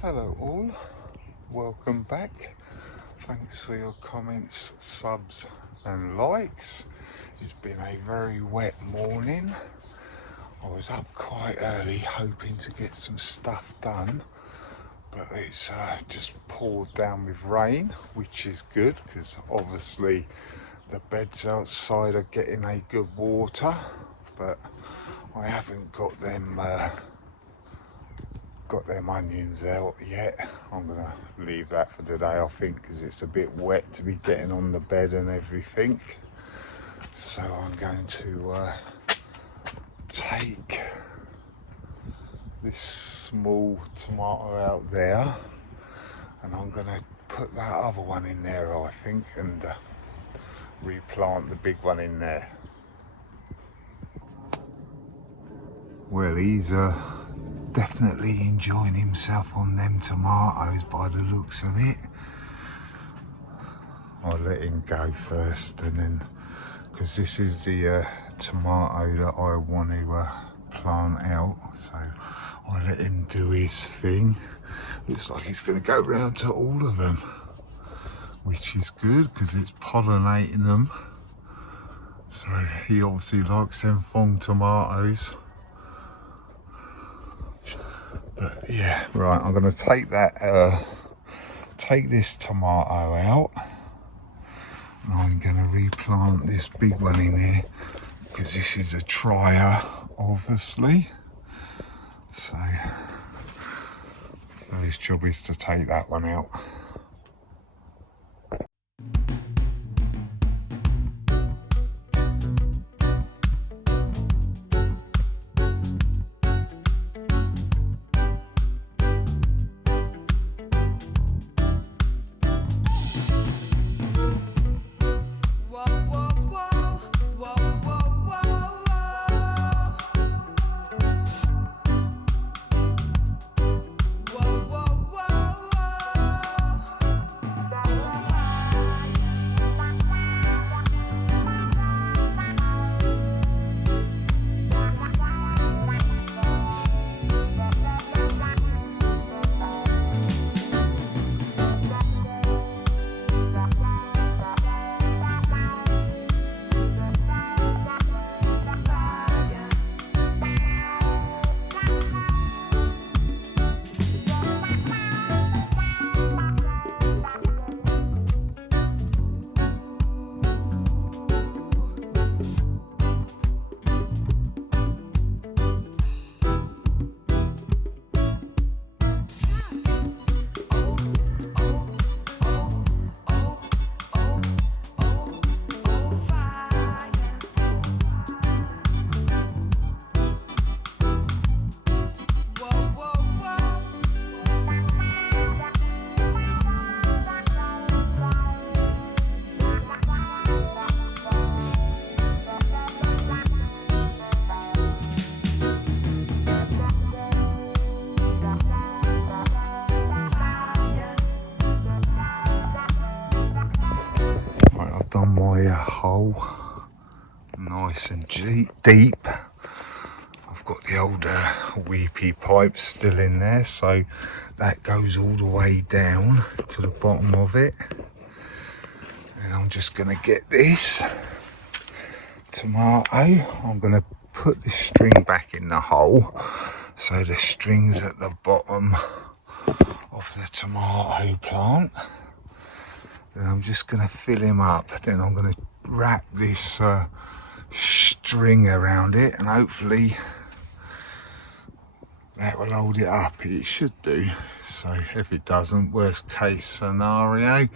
Hello all, welcome back. Thanks for your comments, subs and likes. It's been a very wet morning. I was up quite early hoping to get some stuff done, but it's just poured down with rain, which is good because obviously the beds outside are getting a good water, but I haven't got them onions out yet. I'm gonna leave that for today, I think, because it's a bit wet to be getting on the bed and everything. So I'm going to take this small tomato out there, and I'm gonna put that other one in there, I think, and replant the big one in there. Well, he's definitely enjoying himself on them tomatoes by the looks of it. I'll let him go first, and then, because this is the tomato that I want to plant out, so I'll let him do his thing. Looks like he's going to go round to all of them, which is good because it's pollinating them. So he obviously likes them fong tomatoes. But yeah, right, I'm going to take that, take this tomato out. And I'm going to replant this big one in here because this is a trier, obviously. So first job is to take that one out. I've done my hole nice and deep. I've got the old weepy pipe still in there, so that goes all the way down to the bottom of it. And I'm just going to get this tomato. I'm going to put the string back in the hole, so the string's at the bottom of the tomato plant. And I'm just going to fill him up. Then I'm going to wrap this string around it, and hopefully that will hold it up. It should do. So if it doesn't, worst case scenario,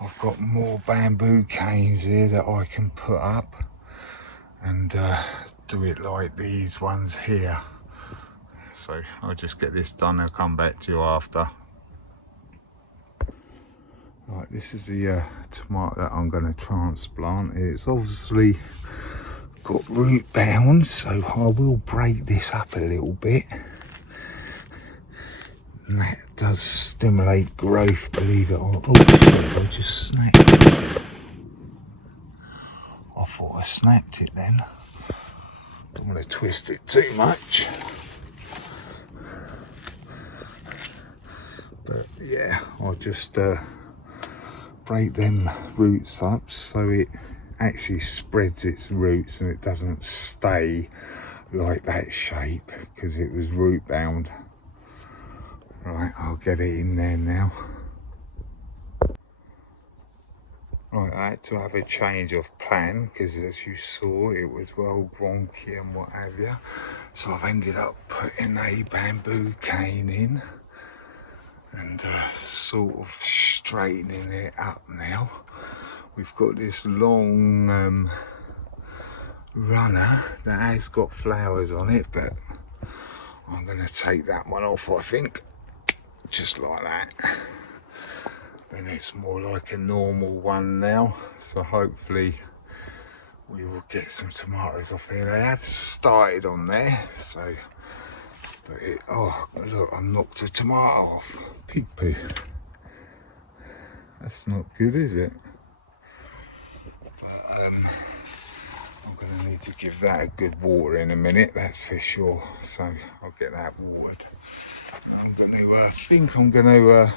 I've got more bamboo canes here that I can put up and do it like these ones here. So I'll just get this done. I'll come back to you after. Right, this is the tomato that I'm going to transplant. It's obviously got root bound, so I will break this up a little bit. And that does stimulate growth, believe it or not. Oh, I just snapped it. I thought I snapped it then. Don't want to twist it too much. I'll just break them roots up so it actually spreads its roots and it doesn't stay like that shape because it was root bound. Right, I'll get it in there now. Right, I had to have a change of plan because as you saw it was well wonky and what have you. So I've ended up putting a bamboo cane in and sort of straightening it up now. We've got this long runner that has got flowers on it, but I'm going to take that one off, I think, just like that. Then it's more like a normal one now, so hopefully we will get some tomatoes off here. They have started on there, so, but it, oh look, I knocked a tomato off. Pig poo. That's not good, is it? But, I'm going to need to give that a good water in a minute, that's for sure. So I'll get that watered. I'm going to think I'm going to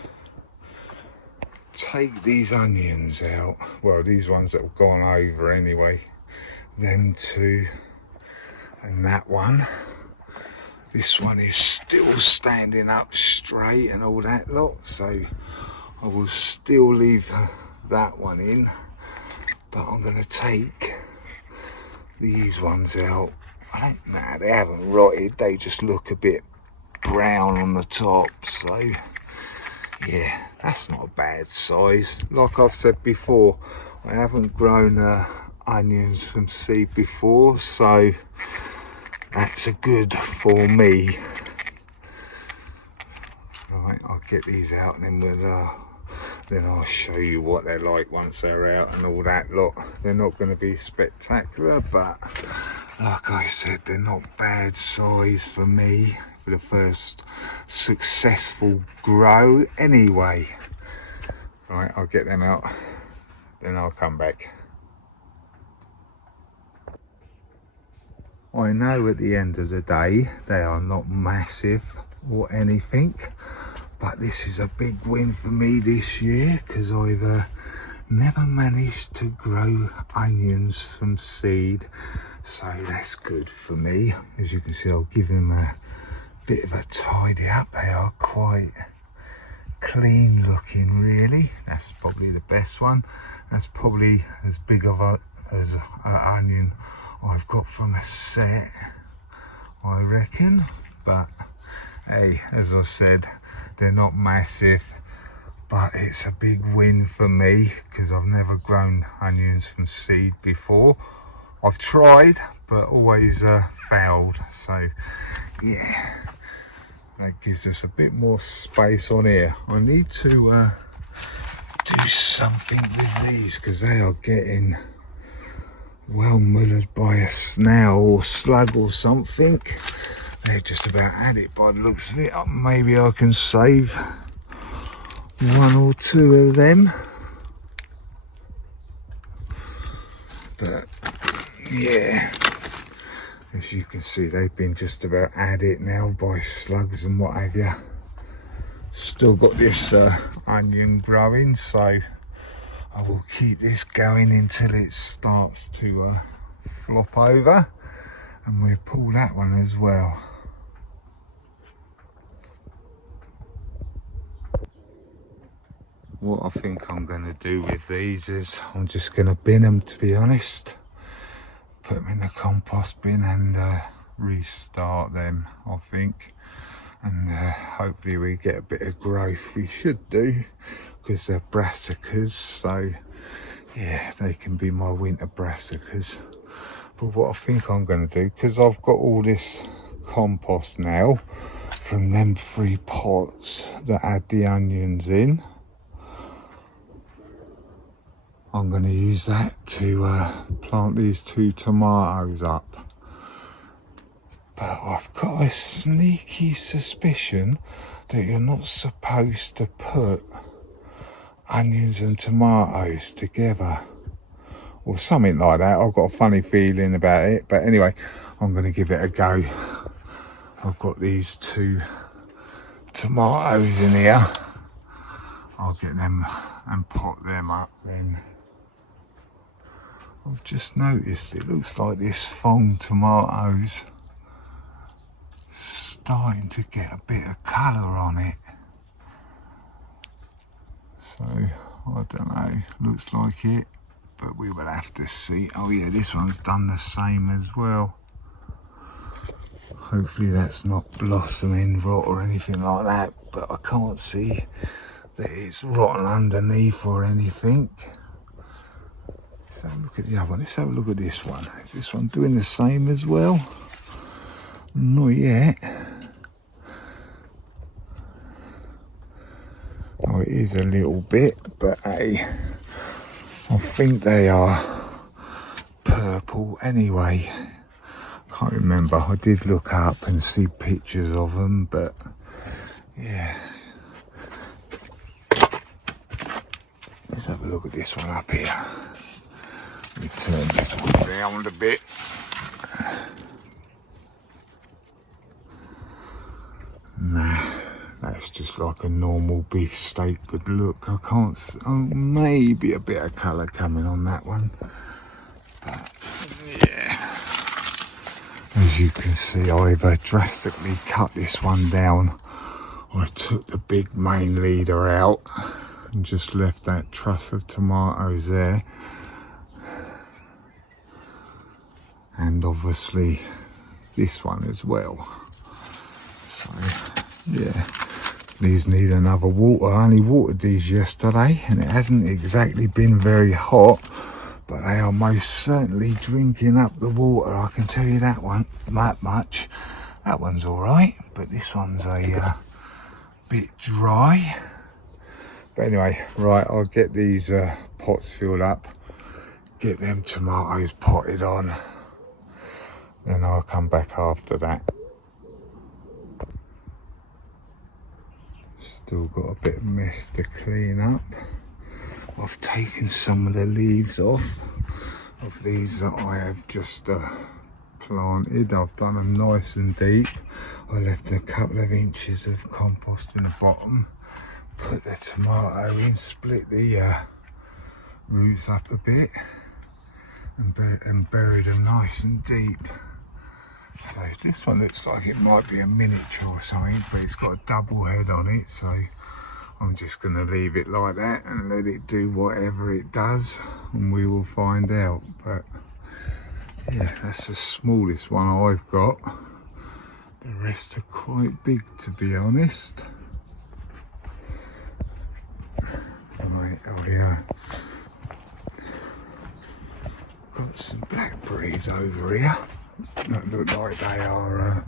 take these onions out. Well, these ones that have gone over anyway. Them two and that one. This one is still standing up straight and all that lot. So I will still leave that one in. But I'm going to take these ones out. I don't know, they haven't rotted, they just look a bit brown on the top, so yeah, that's not a bad size. Like I've said before, I haven't grown onions from seed before, so that's a good for me. Right, I'll get these out and then then I'll show you what they're like once they're out and all that lot. They're not going to be spectacular, but like I said, they're not bad size for me for the first successful grow anyway. Right, I'll get them out, then I'll come back. I know at the end of the day they are not massive or anything, but this is a big win for me this year because I've never managed to grow onions from seed, so that's good for me. As you can see, I'll give them a bit of a tidy up. They are quite clean looking, really. That's probably the best one. That's probably as big of as an onion I've got from a set, I reckon. But hey, as I said, they're not massive, but it's a big win for me because I've never grown onions from seed before. I've tried, but always failed. So yeah, that gives us a bit more space on here. I need to do something with these because they are getting well mullered by a snail or slug or something. They're just about at it by the looks of it. Maybe I can save one or two of them. But yeah, as you can see, they've been just about at it now by slugs and what have you. Still got this onion growing, so I will keep this going until it starts to flop over, and we'll pull that one as well. What I think I'm going to do with these is I'm just going to bin them, to be honest. Put them in the compost bin and restart them, I think. And hopefully we get a bit of growth. We should do, because they're brassicas. So yeah, they can be my winter brassicas. But what I think I'm going to do, because I've got all this compost now from them 3 pots that had the onions in, I'm going to use that to plant these 2 tomatoes up. But I've got a sneaky suspicion that you're not supposed to put onions and tomatoes together or something like that. I've got a funny feeling about it, but anyway, I'm going to give it a go. I've got these 2 tomatoes in here. I'll get them and pot them up then. I've just noticed it looks like this fong tomatoes starting to get a bit of colour on it. So I don't know, looks like it, but we will have to see. Oh yeah, this one's done the same as well. Hopefully that's not blossoming rot or anything like that, but I can't see that it's rotten underneath or anything. Let's have a look at the other one. Let's have a look at this one. Is this one doing the same as well? Not yet. Oh, it is a little bit, but hey, I think they are purple anyway. Can't remember. I did look up and see pictures of them, but yeah. Let's have a look at this one up here. Let me turn this one down a bit. Nah, that's just like a normal beef steak, but look, I can't, oh, maybe a bit of colour coming on that one. But yeah, as you can see, I've drastically cut this one down. I took the big main leader out and just left that truss of tomatoes there. And obviously this one as well. So yeah, these need another water. I only watered these yesterday and it hasn't exactly been very hot, but they are most certainly drinking up the water, I can tell you that one, that much. That one's all right, but this one's a bit dry. But anyway, right, I'll get these pots filled up, get them tomatoes potted on, then I'll come back after that. Still got a bit of mess to clean up. I've taken some of the leaves off of these that I have just planted. I've done them nice and deep. I left a couple of inches of compost in the bottom, put the tomato in, split the roots up a bit and buried them nice and deep. So this one looks like it might be a miniature or something, but it's got a double head on it, so I'm just going to leave it like that and let it do whatever it does, and we will find out. But yeah, that's the smallest one I've got. The rest are quite big, to be honest. Right, oh yeah, got some blackberries over here that look like they are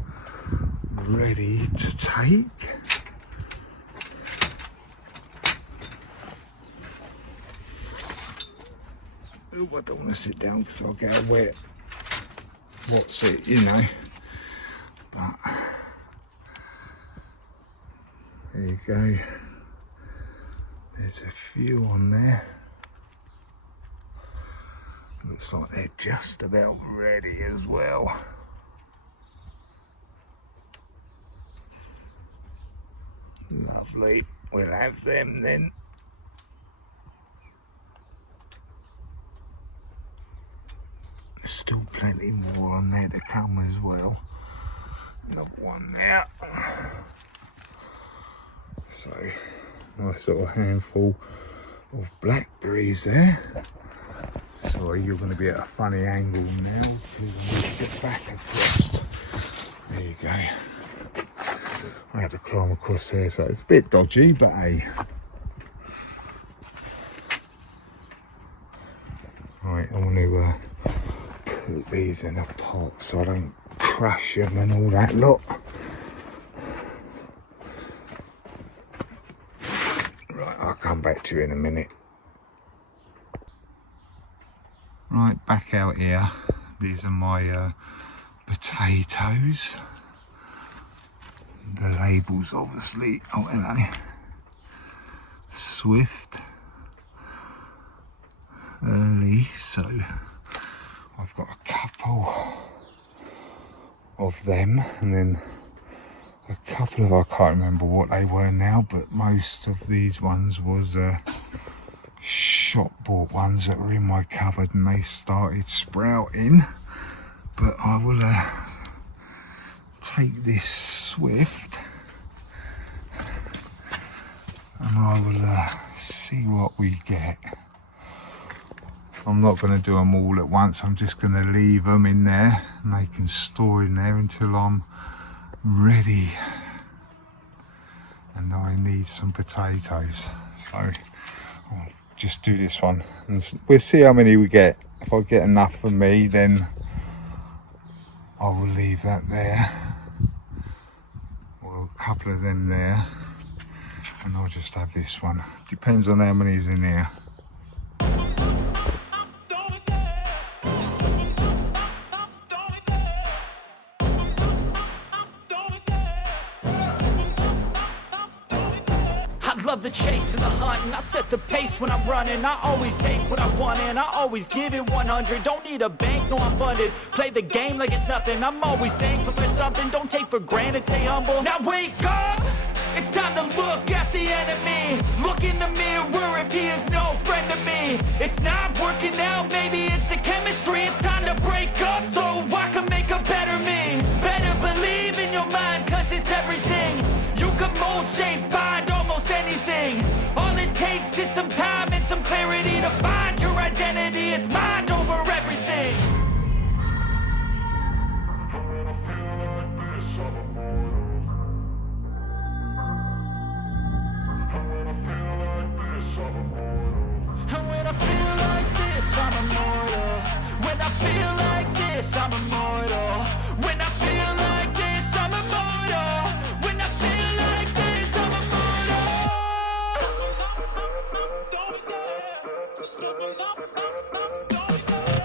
ready to take. Oh, I don't want to sit down because I'll get a wet, what's it, you know. But there you go. There's a few on there. Looks like they're just about ready as well. Lovely, we'll have them then. There's still plenty more on there to come as well. Another one there. So, nice little handful of blackberries there. Sorry, you're going to be at a funny angle now because I'm going to get back across. There you go. I had to climb across there, so it's a bit dodgy, but hey. Right, I want to put these in a pot so I don't crush them and all that lot. Right, I'll come back to you in a minute. Right, back out here. These are my potatoes. The labels obviously, oh hello, Swift early, so I've got a couple of them, and then a couple of, I can't remember what they were now, but most of these ones was shop bought ones that were in my cupboard, and they started sprouting. But I will take this Swift and I will see what we get. I'm not going to do them all at once, I'm just going to leave them in there and they can store in there until I'm ready and I need some potatoes. So I'll just do this one and we'll see how many we get. If I get enough for me, then I will leave that there, or a couple of them there, and I'll just have this one. Depends on how many is in here. Love the chase and the hunt, and I set the pace when I'm running. I always take what I want and I always give it 100. Don't need a bank, no I'm funded. Play the game like it's nothing. I'm always thankful for something. Don't take for granted, stay humble. Now wake up, it's time to look at the enemy. Look in the mirror if he is no friend to me. It's not working out, maybe it's the chemistry. It's time to break up so I can make a better me. Better believe in your mind, cause it's everything. You can mold, shape, find almost anything. All it takes is some time and some clarity to find your identity. It's mind over everything. And when I feel like this, I'm immortal. When I feel like this, I'm immortal. When I feel like this, I'm immortal. When I feel like this, I'm immortal. Don't be scared. Just level up. Don't be scared.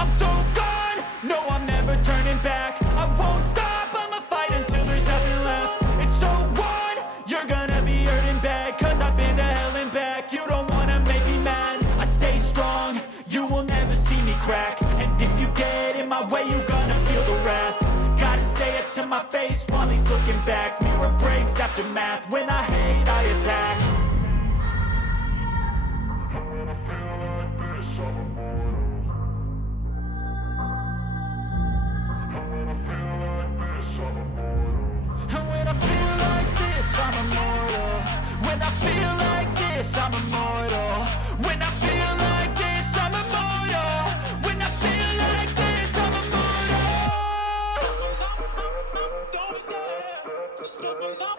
I'm so gone, no I'm never turning back. I won't stop, I'ma fight until there's nothing left. It's so on, you're gonna be hurting bad. Cause I've been to hell and back. You don't wanna make me mad, I stay strong, you will never see me crack. And if you get in my way, you gonna feel the wrath. Gotta say it to my face while he's looking back. Mirror breaks after math, when I hate I attack. And when I feel like this, I'm immortal. When I feel like this, I'm immortal. When I feel like this, I'm immortal. When I feel like this, I'm immortal. Don't be scared. Just level up.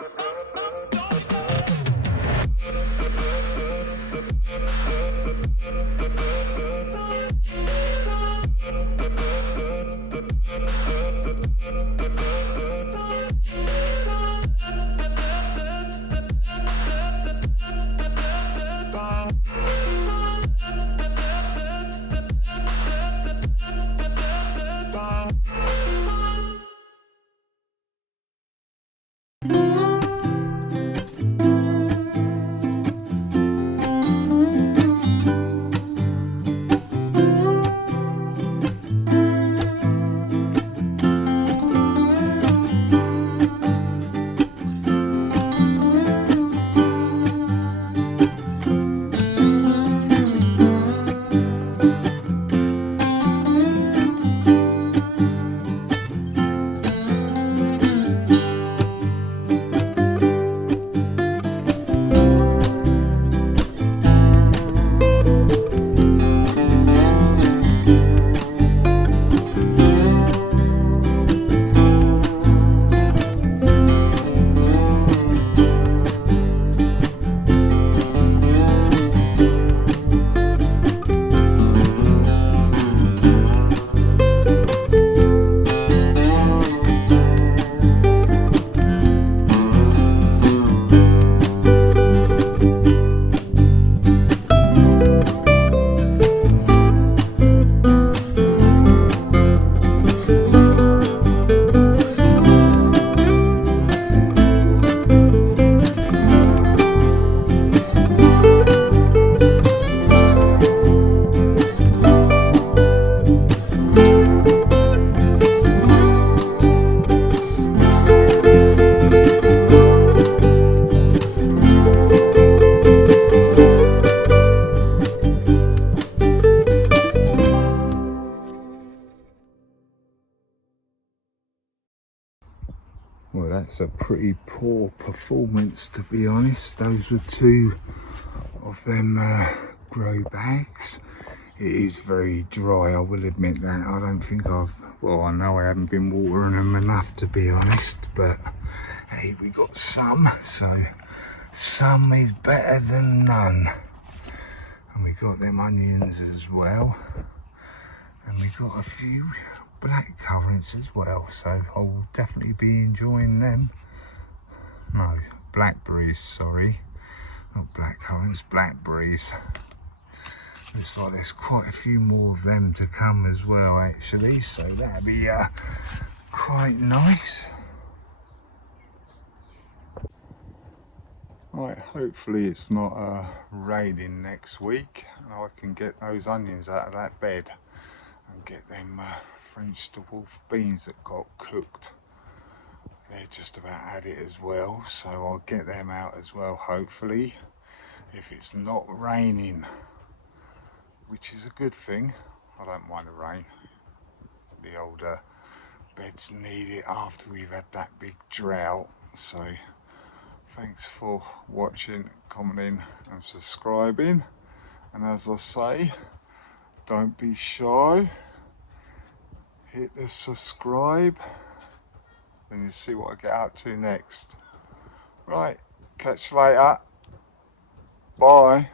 Don't be scared. that's a pretty poor performance, to be honest. Those were two of them grow bags. It is very dry, I will admit that. I don't think well, I know I haven't been watering them enough, to be honest, but hey, we got some, so some is better than none. And we got them onions as well, and we got a few black currants as well, so I will definitely be enjoying them. No, blackberries, sorry, not black currants, blackberries. Looks like there's quite a few more of them to come as well, actually, so that'd be quite nice. Right, hopefully it's not raining next week and I can get those onions out of that bed and get them French dwarf beans that got cooked. They're just about at it as well, so I'll get them out as well, hopefully, if it's not raining, which is a good thing. I don't mind the rain. The older beds need it after we've had that big drought. So thanks for watching, commenting and subscribing, and as I say, don't be shy, hit the subscribe and you see what I get up to next. Right, catch you later, bye.